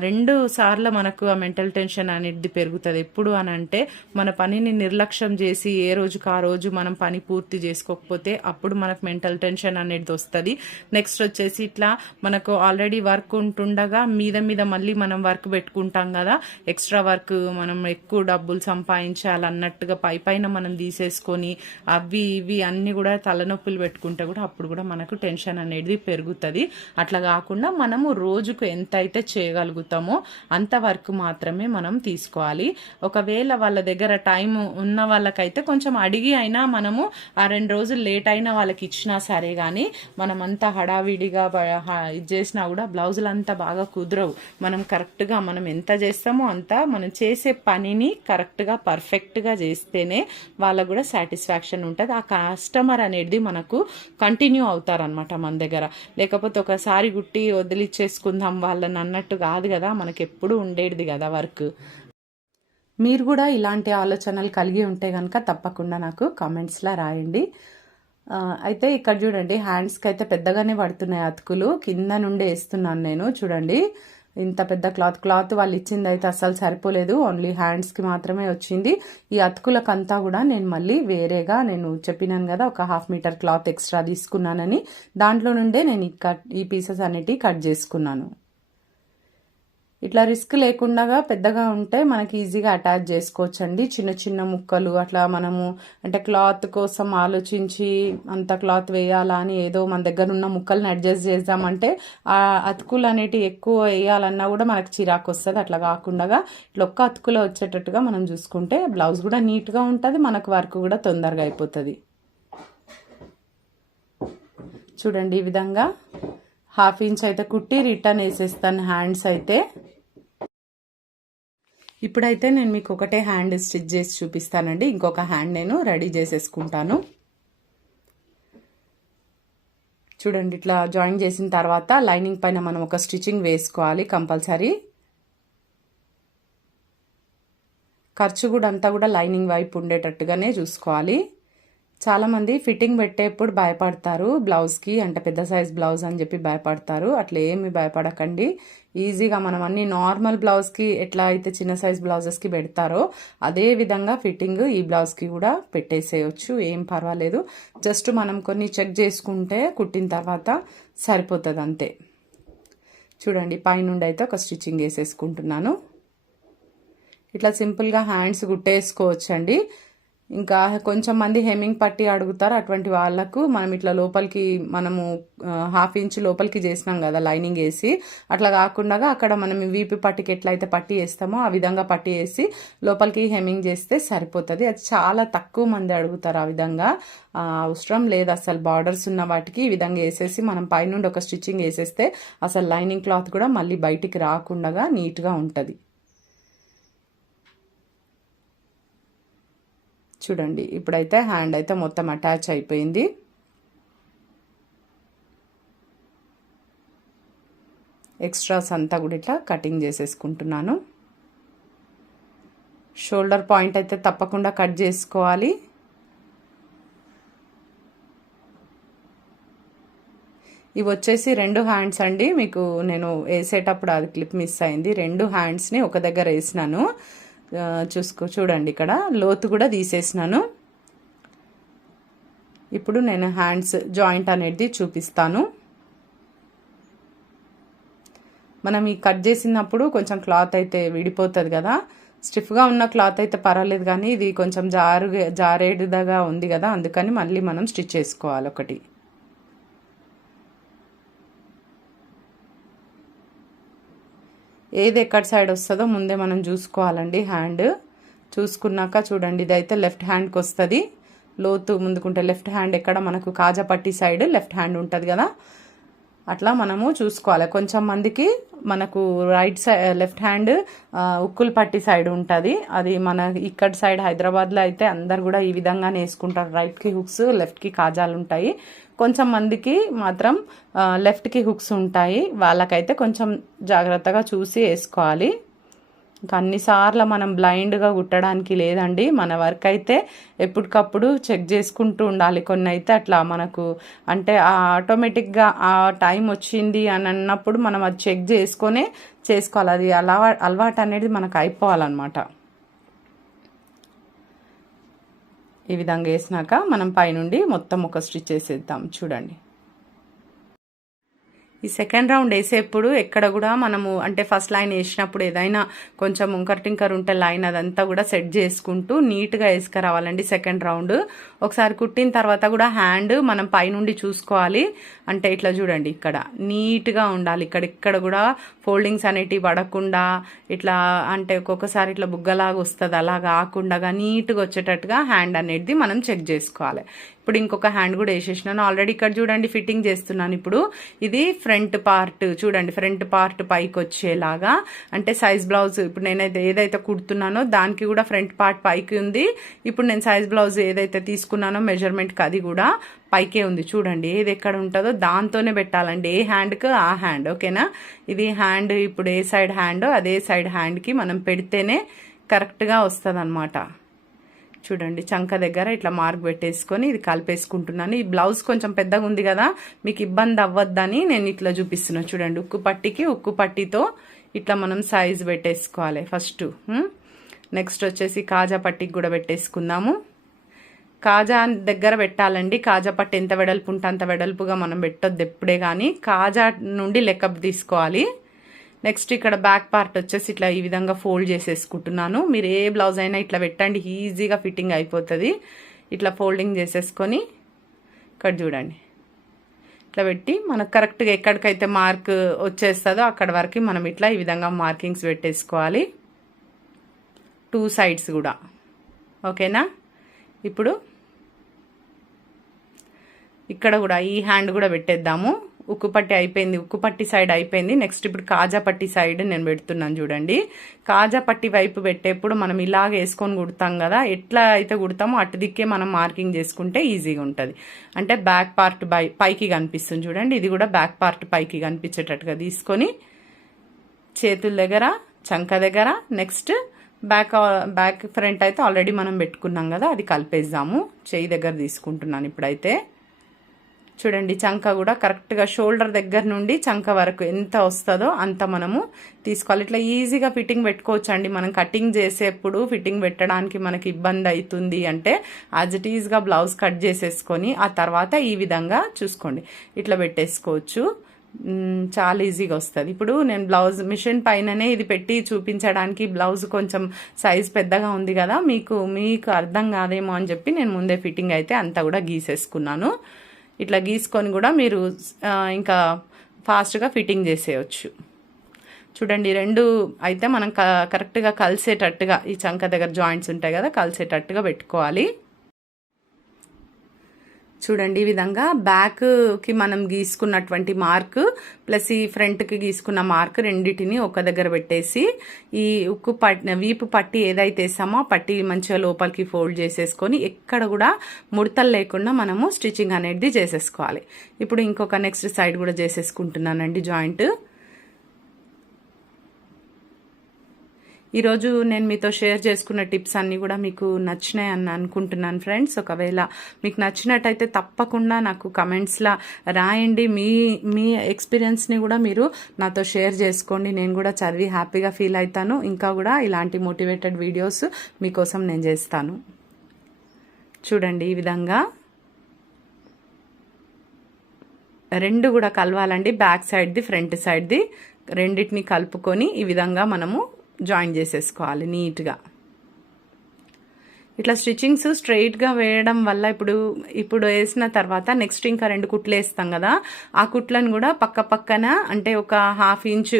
2 సార్లు మనకు ఆ మెంటల్ టెన్షన్ అనేది పెరుగుతుంది. ఎప్పుడు అని అంటే మన పనిని నిర్లక్ష్యం చేసి ఏ రోజుకు ఆ రోజు మనం పని పూర్తి చేసుకోకపోతే అప్పుడు మనకు మెంటల్ టెన్షన్ అనేది వస్తుంది. నెక్స్ట్ వచ్చేసి ఇట్లా మనకు ఆల్రెడీ వర్క్ ఉంటుండగా మీద మీద మళ్ళీ మనం వర్క్ పెట్టుకుంటాం కదా, ఎక్స్ట్రా వర్క్ మనం ఎక్కువ డబ్బులు సంపాదించాలన్నట్టుగా పైన మనం తీసేసుకొని అవి ఇవి అన్ని కూడా తలనొప్పులు పెట్టుకుంటే కూడా అప్పుడు కూడా మనకు టెన్షన్ అనేది పెరుగుతుంది. అట్లా కాకుండా మనము రోజుకు ఎంత అయితే చేయగలుగుతామో అంత వర్క్ మాత్రమే మనం తీసుకోవాలి. ఒకవేళ వాళ్ళ దగ్గర టైం ఉన్న వాళ్ళకైతే కొంచెం అడిగి అయినా మనము ఆ 2 రోజులు లేట్ అయినా వాళ్ళకి ఇచ్చినా సరే, కానీ మనం అంతా హడావిడిగా ఇది చేసినా కూడా బ్లౌజులు అంతా బాగా కుదరవు. మనం కరెక్ట్గా మనం ఎంత చేస్తామో అంత మనం చేసే పనిని కరెక్ట్గా పర్ఫెక్ట్గా చేస్తేనే వాళ్ళకు కూడా సాటిస్ఫాక్షన్ ఉంటుంది. ఆ కస్టమర్ అనేది మనకు కంటిన్యూ అవుతారనమాట మన దగ్గర. లేకపోతే ఒకసారి గుట్టి వదిలిచ్చేసుకుందాం వాళ్ళని అన్నట్టు కాదు కదా, మనకి ఎప్పుడు ఉండేది కదా వర్క్. మీరు కూడా ఇలాంటి ఆలోచనలు కలిగి ఉంటే కనుక తప్పకుండా నాకు కామెంట్స్లో రాయండి. అయితే ఇక్కడ చూడండి, హ్యాండ్స్కి అయితే పెద్దగానే పడుతున్నాయి అతుకులు. కింద నుండి వేస్తున్నాను నేను. చూడండి, ఇంత పెద్ద క్లాత్ వాళ్ళు ఇచ్చింది అయితే అస్సలు సరిపోలేదు, ఓన్లీ హ్యాండ్స్కి మాత్రమే వచ్చింది. ఈ అతుకులకంతా కూడా నేను మళ్ళీ వేరేగా, నేను చెప్పినాను కదా ఒక 1/2 మీటర్ క్లాత్ ఎక్స్ట్రా తీసుకున్నానని, దాంట్లో నుండే నేను ఈ పీసెస్ అనేటివి కట్ చేసుకున్నాను. ఇట్లా రిస్క్ లేకుండా పెద్దగా ఉంటే మనకి ఈజీగా అటాచ్ చేసుకోవచ్చండి. చిన్న చిన్న ముక్కలు అట్లా మనము అంటే క్లాత్ కోసం ఆలోచించి అంత క్లాత్ వేయాలా అని ఏదో మన దగ్గర ఉన్న ముక్కల్ని అడ్జస్ట్ చేద్దామంటే ఆ అతుకులు అనేటివి ఎక్కువ వేయాలన్నా కూడా మనకు చిరాకు వస్తుంది. అట్లా కాకుండా ఇట్లా ఒక్క అతుకులో వచ్చేటట్టుగా మనం చూసుకుంటే బ్లౌజ్ కూడా నీట్గా ఉంటుంది, మనకు వర్క్ కూడా తొందరగా అయిపోతుంది. చూడండి, ఈ విధంగా 1/2 ఇంచ్ అయితే కుట్టి రిటర్న్ వేసేస్తాను హ్యాండ్స్ అయితే. ఇప్పుడైతే నేను మీకు ఒకటే హ్యాండ్ స్టిచ్ చేసి చూపిస్తానండి. ఇంకొక హ్యాండ్ నేను రెడీ చేసేసుకుంటాను. చూడండి, ఇట్లా జాయిన్ చేసిన తర్వాత లైనింగ్ పైన మనం ఒక స్టిచ్చింగ్ వేసుకోవాలి కంపల్సరీ. ఖర్చు కూడా అంతా కూడా లైనింగ్ వైపు ఉండేటట్టుగానే చూసుకోవాలి. చాలామంది ఫిట్టింగ్ పెట్టేప్పుడు భయపడతారు బ్లౌజ్కి, అంటే పెద్ద సైజ్ బ్లౌజ్ అని చెప్పి భయపడతారు. అట్లా ఏమి భయపడకండి. ఈజీగా మనం అన్ని నార్మల్ బ్లౌజ్కి ఎట్లా అయితే చిన్న సైజ్ బ్లౌజెస్కి పెడతారో అదే విధంగా ఫిట్టింగ్ ఈ బ్లౌజ్కి కూడా పెట్టేసేయచ్చు, ఏం పర్వాలేదు. జస్ట్ మనం కొన్ని చెక్ చేసుకుంటే కుట్టిన తర్వాత సరిపోతుంది అంతే. చూడండి, పైనుండి అయితే ఒక స్టిచ్చింగ్ వేసేసుకుంటున్నాను. ఇట్లా సింపుల్గా హ్యాండ్స్ కుట్టేసుకోవచ్చండి. ఇంకా కొంచెం మంది హెమ్మింగ్ పట్టి అడుగుతారు, అటువంటి వాళ్ళకు మనం ఇట్లా లోపలికి మనము 1/2 ఇంచ్ లోపలికి చేసినాం కదా లైనింగ్ వేసి, అట్లా కాకుండా అక్కడ మనం వీపి పట్టికి ఎట్లయితే పట్టి వేస్తామో ఆ విధంగా పట్టి వేసి లోపలికి హెమ్మింగ్ చేస్తే సరిపోతుంది. అది చాలా తక్కువ మంది అడుగుతారు ఆ విధంగా. అవసరం లేదు అసలు. బార్డర్స్ ఉన్న వాటికి ఈ విధంగా వేసేసి మనం పైనుండి ఒక స్టిచ్చింగ్ వేసేస్తే అసలు లైనింగ్ క్లాత్ కూడా మళ్ళీ బయటికి రాకుండా నీట్గా ఉంటుంది. చూడండి, ఇప్పుడైతే హ్యాండ్ అయితే మొత్తం అటాచ్ అయిపోయింది. ఎక్స్ట్రాస్ అంతా కూడా ఇట్లా కటింగ్ చేసేసుకుంటున్నాను. షోల్డర్ పాయింట్ అయితే తప్పకుండా కట్ చేసుకోవాలి. ఇవి వచ్చేసి 2 హ్యాండ్స్ అండి. మీకు నేను వేసేటప్పుడు అది క్లిప్ మిస్ అయింది. 2 హ్యాండ్స్ని ఒక దగ్గర వేసినాను. చూడండి, ఇక్కడ లోతు కూడా తీసేసినాను. ఇప్పుడు నేను హ్యాండ్స్ జాయింట్ అనేది చూపిస్తాను. మనం ఈ కట్ చేసినప్పుడు కొంచెం క్లాత్ అయితే విడిపోతుంది కదా, స్టిఫ్గా ఉన్న క్లాత్ అయితే పర్వాలేదు, కానీ ఇది కొంచెం జారేడుగా ఉంది కదా, అందుకని మళ్ళీ మనం స్టిచ్ చేసుకోవాలి ఒకటి. ఏది ఎక్కడ సైడ్ వస్తుందో ముందే మనం చూసుకోవాలండి. హ్యాండ్ చూసుకున్నాక చూడండి, ఇదైతే లెఫ్ట్ హ్యాండ్కి వస్తుంది. లోతు ముందుకుంటే లెఫ్ట్ హ్యాండ్ ఎక్కడ మనకు కాజాపట్టి సైడ్ లెఫ్ట్ హ్యాండ్ ఉంటుంది కదా, అట్లా మనము చూసుకోవాలి. కొంచెం మందికి మనకు రైట్ సైడ్ లెఫ్ట్ హ్యాండ్ ఉక్కుల పట్టి సైడ్ ఉంటుంది. అది మన ఇక్కడ సైడ్ హైదరాబాద్లో అయితే అందరు కూడా ఈ విధంగానే వేసుకుంటారు. రైట్కి హుక్స్, లెఫ్ట్కి కాజాలు ఉంటాయి. కొంచెం మందికి మాత్రం లెఫ్ట్కి హుక్స్ ఉంటాయి. వాళ్ళకైతే కొంచెం జాగ్రత్తగా చూసి వేసుకోవాలి. ఇంకా అన్నిసార్లు మనం బ్లైండ్గా కుట్టడానికి లేదండి. మన వర్క్ అయితే ఎప్పటికప్పుడు చెక్ చేసుకుంటూ ఉండాలి. కొన్ని అయితే అట్లా మనకు అంటే ఆటోమేటిక్గా ఆ టైం వచ్చింది అని అన్నప్పుడు మనం అది చెక్ చేసుకొనే చేసుకోవాలి. అది అలవాటు అనేది మనకు అయిపోవాలన్నమాట. ఈ విధంగా వేసినాక మనం పైనుండి మొత్తం ఒక స్టిచ్ వేసేద్దాం. చూడండి, ఈ సెకండ్ రౌండ్ వేసేప్పుడు ఎక్కడ కూడా మనము అంటే ఫస్ట్ లైన్ వేసినప్పుడు ఏదైనా కొంచెం ఉంకర్ టింకర్ ఉంటే లైన్ అదంతా కూడా సెట్ చేసుకుంటూ నీట్గా వేసుకురావాలండి. సెకండ్ రౌండ్ ఒకసారి కుట్టిన తర్వాత కూడా హ్యాండ్ మనం పైనుండి చూసుకోవాలి. అంటే ఇట్లా చూడండి, ఇక్కడ నీట్గా ఉండాలి. ఇక్కడ కూడా ఫోల్డింగ్స్ అనేటివి పడకుండా ఇట్లా అంటే ఒక్కొక్కసారి ఇట్లా బుగ్గలాగా వస్తుంది, అలా కాకుండా నీట్గా వచ్చేటట్టుగా హ్యాండ్ అనేది మనం చెక్ చేసుకోవాలి. ఇప్పుడు ఇంకొక హ్యాండ్ కూడా వేసేసినాను ఆల్రెడీ. ఇక్కడ చూడండి ఫిట్టింగ్ చేస్తున్నాను. ఇప్పుడు ఇది ఫ్రంట్ పార్ట్ చూడండి, ఫ్రంట్ పార్ట్ పైకి వచ్చేలాగా అంటే సైజ్ బ్లౌజ్ ఇప్పుడు నేనైతే ఏదైతే కుడుతున్నానో దానికి కూడా ఫ్రంట్ పార్ట్ పైకి ఉంది. ఇప్పుడు నేను సైజ్ బ్లౌజ్ ఏదైతే తీసుకున్నానో మెజర్మెంట్కి అది కూడా పైకే ఉంది. చూడండి, ఏది ఎక్కడ ఉంటుందో దాంతోనే పెట్టాలండి, ఏ హ్యాండ్కి ఆ హ్యాండ్. ఓకేనా, ఇది హ్యాండ్ ఇప్పుడు ఏ సైడ్ హ్యాండో అదే సైడ్ హ్యాండ్కి మనం పెడితేనే కరెక్ట్గా వస్తుంది అన్నమాట. చూడండి, చంక దగ్గర ఇట్లా మార్క్ పెట్టేసుకొని ఇది కలిపేసుకుంటున్నాను. ఈ బ్లౌజ్ కొంచెం పెద్దగా ఉంది కదా, మీకు ఇబ్బంది అవ్వద్దని నేను ఇట్లా చూపిస్తున్నాను. చూడండి, ఉక్కు పట్టికి ఉక్కు పట్టితో ఇట్లా మనం సైజ్ పెట్టేసుకోవాలి ఫస్ట్. నెక్స్ట్ వచ్చేసి కాజా పట్టికి కూడా పెట్టేసుకుందాము. కాజా దగ్గర పెట్టాలండి. కాజా పట్టి ఎంత వెడల్పు ఉంటే అంత వెడల్పుగా మనం పెట్టొద్దు ఎప్పుడే కానీ. కాజా నుండి లెక్క తీసుకోవాలి. నెక్స్ట్ ఇక్కడ బ్యాక్ పార్ట్ వచ్చేసి ఇట్లా ఈ విధంగా ఫోల్డ్ చేసేసుకుంటున్నాను. మీరు ఏ బ్లౌజ్ అయినా ఇట్లా పెట్టండి, ఈజీగా ఫిట్టింగ్ అయిపోతుంది. ఇట్లా ఫోల్డింగ్ చేసేసుకొని ఇక్కడ చూడండి ఇట్లా పెట్టి మనకు కరెక్ట్గా ఎక్కడికైతే మార్క్ వచ్చేస్తుందో అక్కడ వరకు మనం ఇట్లా ఈ విధంగా మార్కింగ్స్ పెట్టేసుకోవాలి, 2 సైడ్స్ కూడా. ఓకేనా, ఇప్పుడు ఇక్కడ కూడా ఈ హ్యాండ్ కూడా పెట్టేద్దాము. ఉక్కు పట్టి అయిపోయింది, ఉక్కు పట్టి సైడ్ అయిపోయింది. నెక్స్ట్ ఇప్పుడు కాజా పట్టి సైడ్ నేను పెడుతున్నాను. చూడండి, కాజా పట్టి వైపు పెట్టేప్పుడు మనం ఇలాగ వేసుకొని కుడతాం కదా, ఎట్లా అయితే కుడతామో అటు దిక్కే మనం మార్కింగ్ చేసుకుంటే ఈజీగా ఉంటుంది. అంటే బ్యాక్ పార్ట్ పైకి కనిపిస్తుంది చూడండి, ఇది కూడా బ్యాక్ పార్ట్ పైకి కనిపించేటట్టుగా తీసుకొని చేతుల దగ్గర చంక దగ్గర నెక్స్ట్ బ్యాక్ ఫ్రంట్ అయితే ఆల్రెడీ మనం పెట్టుకున్నాం కదా, అది కలిపేద్దాము. చేయి దగ్గర తీసుకుంటున్నాను ఇప్పుడైతే. చూడండి, చంక కూడా కరెక్ట్గా షోల్డర్ దగ్గర నుండి చంక వరకు ఎంత వస్తుందో అంత మనము తీసుకోవాలి. ఇట్లా ఈజీగా ఫిట్టింగ్ పెట్టుకోవచ్చు అండి. మనం కటింగ్ చేసేప్పుడు ఫిట్టింగ్ పెట్టడానికి మనకి ఇబ్బంది అవుతుంది అంటే యాజ్ ఇట్ ఈజ్గా బ్లౌజ్ కట్ చేసేసుకొని ఆ తర్వాత ఈ విధంగా చూసుకోండి ఇట్లా పెట్టేసుకోవచ్చు. చాలా ఈజీగా వస్తుంది. ఇప్పుడు నేను బ్లౌజ్ మిషన్ పైననే ఇది పెట్టి చూపించడానికి, బ్లౌజ్ కొంచెం సైజ్ పెద్దగా ఉంది కదా, మీకు అర్థం కాదేమో అని చెప్పి నేను ముందే ఫిట్టింగ్ అయితే అంతా కూడా గీసేసుకున్నాను. ఇట్లా గీసుకొని కూడా మీరు ఇంకా ఫాస్ట్గా ఫిట్టింగ్ చేసేయచ్చు. చూడండి, రెండు అయితే మనం కరెక్ట్గా కలిసేటట్టుగా ఈ చంక దగ్గర జాయింట్స్ ఉంటాయి కదా, కలిసేటట్టుగా పెట్టుకోవాలి. చూడండి, ఈ విధంగా బ్యాక్కి మనం గీసుకున్నటువంటి మార్క్ ప్లస్ ఈ ఫ్రంట్కి గీసుకున్న మార్క్ రెండింటిని ఒక దగ్గర పెట్టేసి ఈ ఉక్కు వీపు పట్టి ఏదైతే వేసామో పట్టి మంచిగా లోపలికి ఫోల్డ్ చేసేసుకొని ఎక్కడ కూడా ముడతలు లేకుండా మనము స్టిచ్చింగ్ అనేది చేసేసుకోవాలి. ఇప్పుడు ఇంకొక నెక్స్ట్ సైడ్ కూడా చేసేసుకుంటున్నానండి జాయింట్. ఈరోజు నేను మీతో షేర్ చేసుకున్న టిప్స్ అన్నీ కూడా మీకు నచ్చినాయి అని అనుకుంటున్నాను ఫ్రెండ్స్. ఒకవేళ మీకు నచ్చినట్టయితే తప్పకుండా నాకు కమెంట్స్లో రాయండి. మీ ఎక్స్పీరియన్స్ని కూడా మీరు నాతో షేర్ చేసుకోండి. నేను కూడా చదివి హ్యాపీగా ఫీల్ అవుతాను. ఇంకా కూడా ఇలాంటి మోటివేటెడ్ వీడియోస్ మీకోసం నేను చేస్తాను. చూడండి, ఈ విధంగా రెండు కూడా కలవాలండి. బ్యాక్ సైడ్ది ఫ్రంట్ సైడ్ది రెండింటిని కలుపుకొని ఈ విధంగా మనము జాయిన్ చేసేసుకోవాలి నీట్గా. ఇట్లా స్టిచ్చింగ్స్ స్ట్రైట్గా వేయడం వల్ల ఇప్పుడు వేసిన తర్వాత నెక్స్ట్ ఇంకా 2 కుట్లు వేస్తాం కదా, ఆ కుట్లను కూడా పక్కన అంటే ఒక 1/2 ఇంచ్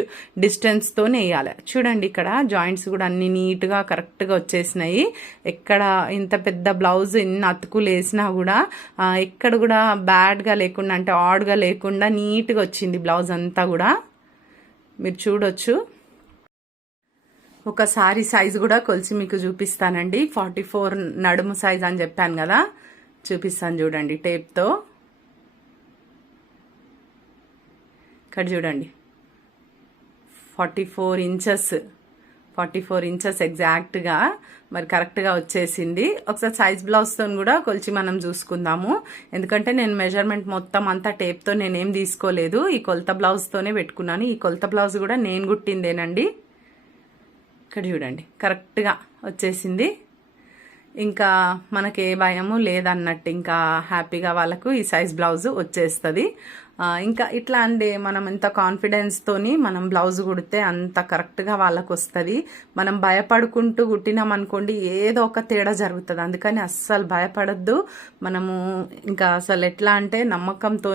డిస్టెన్స్తో వేయాలి. చూడండి, ఇక్కడ జాయింట్స్ కూడా అన్ని నీట్గా కరెక్ట్గా వచ్చేసినాయి. ఎక్కడ ఇంత పెద్ద బ్లౌజ్ ఇన్ని అతుకులు వేసినా కూడా ఎక్కడ కూడా బ్యాడ్గా లేకుండా అంటే ఆడ్గా లేకుండా నీట్గా వచ్చింది బ్లౌజ్ అంతా కూడా. మీరు చూడొచ్చు. ఒకసారి సైజు కూడా కొలిసి మీకు చూపిస్తానండి. 44 నడుము సైజ్ అని చెప్పాను కదా, చూపిస్తాను చూడండి టేప్తో. ఇక్కడ చూడండి 44 ఇంచెస్ 44 ఇంచెస్ ఎగ్జాక్ట్గా మరి కరెక్ట్గా వచ్చేసింది. ఒకసారి సైజ్ బ్లౌజ్తో కూడా కొలిచి మనం చూసుకుందాము. ఎందుకంటే నేను మెజర్మెంట్ మొత్తం అంతా టేప్తో నేనేం తీసుకోలేదు, ఈ కొలత బ్లౌజ్తోనే పెట్టుకున్నాను. ఈ కొలత బ్లౌజ్ కూడా నేను కుట్టిందేనండి. ఇక్కడ చూడండి కరెక్ట్గా వచ్చేసింది. ఇంకా మనకి ఏ భయము లేదన్నట్టు ఇంకా హ్యాపీగా వాళ్ళకు ఈ సైజ్ బ్లౌజ్ వచ్చేస్తుంది. ఇంకా ఇట్లా అండి మనం ఎంత కాన్ఫిడెన్స్తోని మనం బ్లౌజ్ కుడితే అంత కరెక్ట్గా వాళ్ళకు వస్తుంది. మనం భయపడుకుంటూ కుట్టినాం అనుకోండి ఏదో ఒక తేడా జరుగుతుంది. అందుకని అస్సలు భయపడద్దు. మనము ఇంకా అసలు ఎట్లా అంటే నమ్మకంతో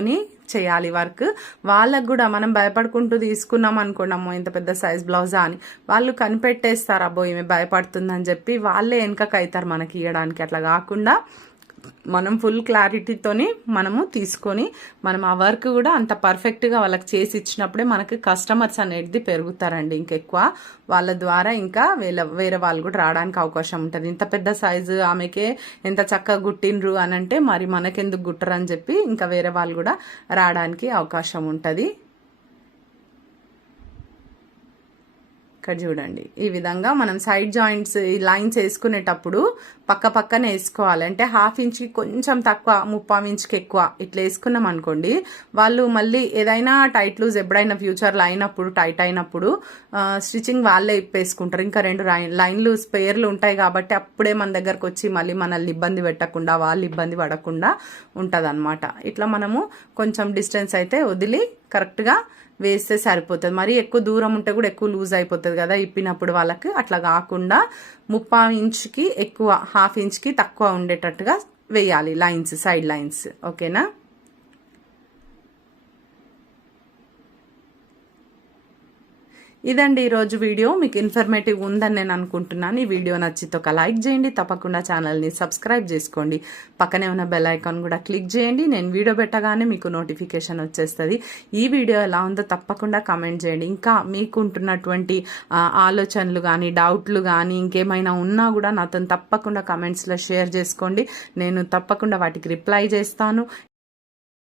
చేయాలి వర్క్. వాళ్ళకు కూడా మనం భయపడుకుంటూ తీసుకున్నాం అనుకున్నాము ఇంత పెద్ద సైజ్ బ్లౌజా అని వాళ్ళు కనిపెట్టేస్తారు, అబ్బో ఈమె భయపడుతుందని చెప్పి వాళ్ళే వెనకకు అవుతారు మనకి ఇవ్వడానికి. అట్లా కాకుండా మనం ఫుల్ క్లారిటీతోని మనము తీసుకొని మనం ఆ వర్క్ కూడా అంత పర్ఫెక్ట్గా వాళ్ళకి చేసి ఇచ్చినప్పుడే మనకి కస్టమర్స్ అనేది పెరుగుతారండి. ఇంకెక్కువ వాళ్ళ ద్వారా ఇంకా వేరే వాళ్ళు కూడా రావడానికి అవకాశం ఉంటుంది. ఇంత పెద్ద సైజు ఆమెకే ఎంత చక్కగా గుట్టిండ్రు అని అంటే మరి మనకెందుకు గుట్టరు అని చెప్పి ఇంకా వేరే వాళ్ళు కూడా రావడానికి అవకాశం ఉంటుంది. ఇక్కడ చూడండి ఈ విధంగా మనం సైడ్ జాయింట్స్ ఈ లైన్స్ వేసుకునేటప్పుడు పక్కనే వేసుకోవాలి. అంటే హాఫ్ ఇంచ్కి కొంచెం తక్కువ, 3/4 ఇంచ్కి ఎక్కువ ఇట్లా వేసుకున్నాం అనుకోండి, వాళ్ళు మళ్ళీ ఏదైనా టైట్ లూజ్ ఎప్పుడైనా ఫ్యూచర్లో అయినప్పుడు టైట్ అయినప్పుడు స్టిచ్చింగ్ వాళ్ళే ఇప్పేసుకుంటారు. ఇంకా 2 లైన్లు స్పేర్లు ఉంటాయి కాబట్టి అప్పుడే మన దగ్గరకు వచ్చి మళ్ళీ మనల్ని ఇబ్బంది పెట్టకుండా వాళ్ళు ఇబ్బంది పడకుండా ఉంటుంది. ఇట్లా మనము కొంచెం డిస్టెన్స్ అయితే వదిలి కరెక్ట్గా వేస్తే సరిపోతుంది. మరి ఎక్కువ దూరం ఉంటే కూడా ఎక్కువ లూజ్ అయిపోతుంది కదా ఇప్పినప్పుడు వాళ్ళకి. అట్లా కాకుండా 3/4 ఇంచ్కి ఎక్కువ, హాఫ్ ఇంచ్కి తక్కువ ఉండేటట్టుగా వేయాలి లైన్స్, సైడ్ లైన్స్. ఓకేనా? ఇదండి ఈరోజు వీడియో. మీకు ఇన్ఫర్మేటివ్ ఉందని నేను అనుకుంటున్నాను. ఈ వీడియో నచ్చితే ఒక లైక్ చేయండి, తప్పకుండా ఛానల్ని సబ్స్క్రైబ్ చేసుకోండి, పక్కనే ఉన్న బెల్ ఐకాన్ కూడా క్లిక్ చేయండి. నేను వీడియో పెట్టగానే మీకు నోటిఫికేషన్ వచ్చేస్తుంది. ఈ వీడియో ఎలా ఉందో తప్పకుండా కామెంట్ చేయండి. ఇంకా మీకు ఉంటున్నటువంటి ఆలోచనలు కానీ డౌట్లు కానీ ఇంకేమైనా ఉన్నా కూడా నాతో తప్పకుండా కామెంట్స్లో షేర్ చేసుకోండి. నేను తప్పకుండా వాటికి రిప్లై చేస్తాను.